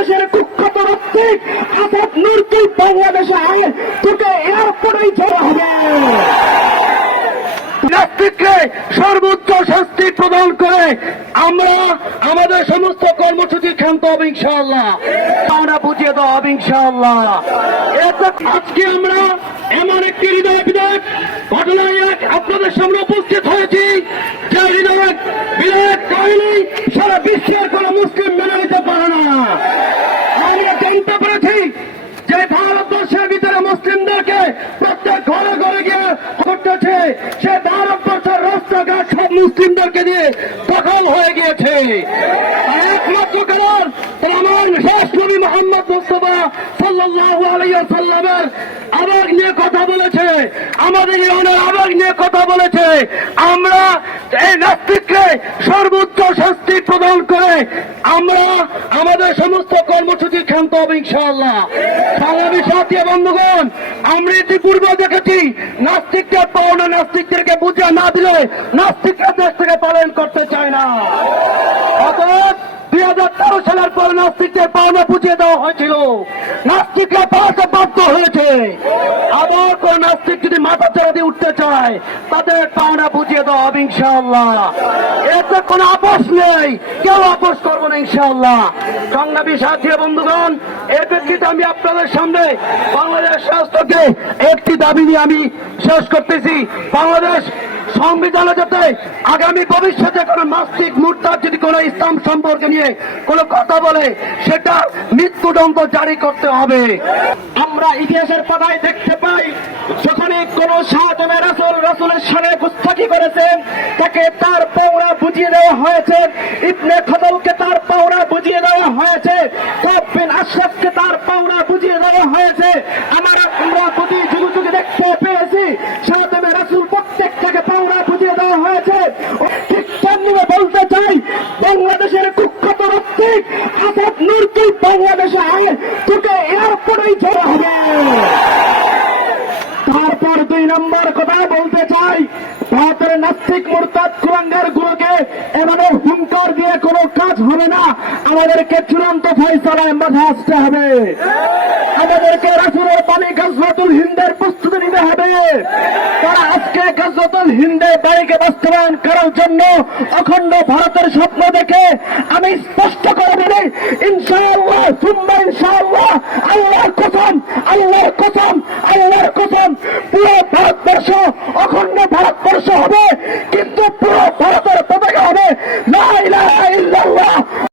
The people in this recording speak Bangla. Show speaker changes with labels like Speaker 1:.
Speaker 1: বাংলাদেশের কুখ্যাত রক্তিক আসাদ নূরকে বাংলাদেশে আয় তোকে এয়ারপোর্টেই ছেড়ে হবে।
Speaker 2: নাস্তিককে সর্বোচ্চ শাস্তি প্রদান করে আমরা আমাদের সমস্ত কর্মসূচি ক্ষান্ত হবে ইনশাআল্লাহ। আমরা বুঝিয়ে দেওয়া হবে ইনশাআল্লাহ। আজকে আমরা এমন একটি হৃদয় বিধায়ক ঘটনায় আপনাদের সামনে উপস্থিত হয়েছি। যে হৃদয় বিধায়ক কাহিনী, সারা বিশ্বের কোন মুসলিম মুসলিমদেরকে দিয়ে পাখাল হয়ে গিয়েছে। একমাত্র কারণ শেষ নবী মোহাম্মদ মুস্তফা আবেগ নিয়ে কথা বলেছে। আমাদের ইরানের আবেগ নিয়ে কথা বলেছে। আমরা এই নাস্তিককে সর্বোচ্চ শাস্তি প্রদান করে আমরা ক্ষান্ত হবে ইনশাআল্লাহ। বাংলাদেশ সাথী বন্ধুগণ, আমরা ইতিপূর্বে দেখেছি, নাস্তিকদের পাওনা নাস্তিকদেরকে বুঝে না দিলে নাস্তিকরা দেশ থেকে পালন করতে চায় না। দুই হাজার তেরো সালের পর নাস্তিকদের পাওনা বুঝিয়ে দেওয়া হয়েছিল। নাস্তিকরা পাওয়াতে বাধ্য হয়েছে। নাস্তিক যদি মাথা দিয়ে উঠতে চায়, তাদের বুঝিয়ে এতে কোনো আপোষ নেই, কেউ আপোষ করব না সংগ্রামী সাথী বন্ধুগণ এর প্রেক্ষিতে আমি আপনাদের সামনে বাংলাদেশ স্বাস্থ্যকে একটি দাবি নিয়ে আমি শেষ করতেছি। বাংলাদেশ সংবিধানে যাতে আগামী ভবিষ্যতে কোনো নাস্তিক মুর্তার যদি কোনো ইসলাম সম্পর্কে নিয়ে কোনো কথা বলে, সেটা মৃত্যুদণ্ড জারি করতে হবে।
Speaker 1: আমরা ইতিহাসের পাতায় দেখতে পাই, যখনই কোন সাহায্যে রাসুল রাসুলের সামনে গুস্তাকি করেছেন, তাকে তার পাওনা বুঝিয়ে দেওয়া হয়েছে। ইবনে খদলকে তার পাওনা বুঝিয়ে দেওয়া হয়েছে। কবিন আশরাফকে তার পাওনা বুঝিয়ে দেওয়া হয়েছে। আমরা আমরা প্রতি যুগ যুগে দেখতে পেয়েছি সাহায্যে রাসুল প্রত্যেকটাকে পাওনা বুঝিয়ে দেওয়া হয়েছে ঠিক বলতে চাই, বাংলাদেশের কুখ্যাত রক্তিক আসাদ নূরকে বাংলাদেশে আয় তোকে এয়ারপোর্টেই ছেড়ে হবে। তারপর দুই নম্বর কথা বলতে চাই, ভারতের নাস্তিক মোরতাদ কুলাঙ্গার গুলোকে এভাবে হুঙ্কার দিয়ে কোনো কাজ হবে না। আমাদেরকে চূড়ান্ত ফয়সলায় মাথা আসতে হবে। আমাদেরকে রাসুলের পানি গাজওয়াতুল হিন্দের প্রস্তুতি হবে তারা আজকে গাজওয়াতুল হিন্দে বাড়িকে বাস্তবায়ন করার জন্য অখণ্ড ভারতের স্বপ্ন দেখে আমি স্পষ্ট করে দিই ইনশাআল্লাহ, সুম্মা ইনশাআল্লাহ, আল্লাহর কসম আল্লাহর কসম আল্লাহর কসম, পুরো ভারতবর্ষ, অখণ্ড ভারতবর্ষ হবে।